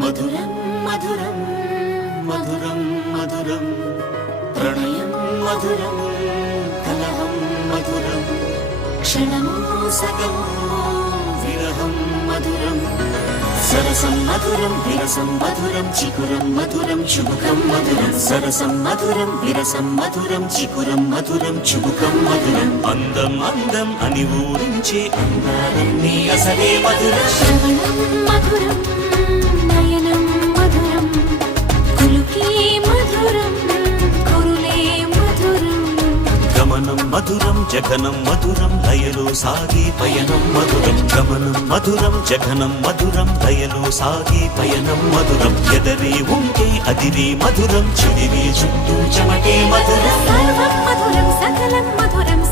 మధురం మధురం మధురం మధురం ప్రణయం మధురం కలహం మధురం క్షణము సగము విరహం మధురం సరసం మధురం విరసం మధురం చికురం మధురం చుబుకం మధురం సరసం మధురం విరసం మధురం చికురం మధురం చుబుకం మధురం అందం అందం అని ఊరించే అందాలన్నీ అసలే మధురం శ్రవణం మధురం నయనం మధురం కులుకే మధురం కురులే మధురం గమనం మధురం జగనం మధురం లయలో సాగే పయనం మధురం గమనం మధురం జగనం మధురం లయలో సాగే పయనం మధురం ఎదరే ఉంటే అదిరే మధురం చెదిరే చుట్టూ చెమటే మధురం సర్వం మధురం సకలం మధురం